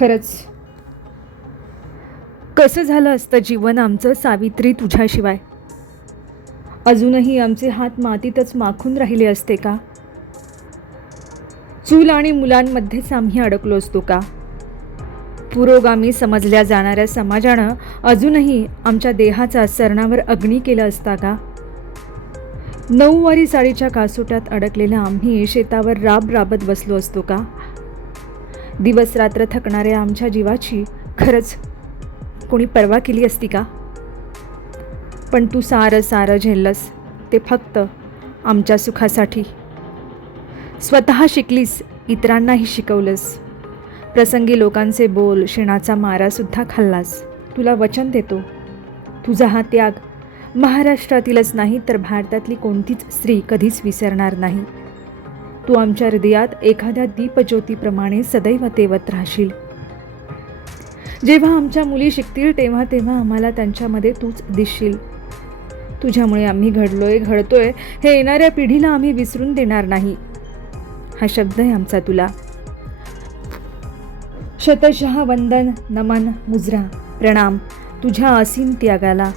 खरंच कसं झालं असतं जीवन आमचं सावित्री तुझ्याशिवाय? अजूनही आमचे हात मातीतच माखून राहिले असते का? चूल आणि मुलांमध्येच आम्ही अडकलो असतो का? पुरोगामी समजल्या जाणाऱ्या समाजानं अजूनही आमच्या देहाचा सरणावर अग्नी केला असता का? नऊवारी साडीच्या कासोट्यात अडकलेल्या आम्ही शेतावर राब राबत बसलो असतो का? दिवस रात्र थकणाऱ्या आमच्या जीवाची खरंच कोणी पर्वा केली असती का? पण तू सारं सारं झेललंस ते फक्त आमच्या सुखासाठी. स्वतः शिकलीस, इतरांनाही शिकवलंस. प्रसंगी लोकांचे बोल, शेणाचा मारासुद्धा खाल्लास. तुला वचन देतो, तुझा हा त्याग महाराष्ट्रातीलच नाही तर भारतातली कोणतीच स्त्री कधीच विसरणार नाही. तू आमच्या हृदयात एखाद्या दीपज्योतीप्रमाणे सदैव तेवत राहशील. जेव्हा आमच्या मुली शिकतील तेव्हा तेव्हा आम्हाला त्यांच्यामध्ये तूच दिसशील. तुझ्यामुळे आम्ही घडतोय हे येणाऱ्या पिढीला आम्ही विसरून देणार नाही. हा शब्द आहे आमचा तुला. शतशः वंदन, नमन, मुजरा, प्रणाम तुझ्या असीम त्यागाला.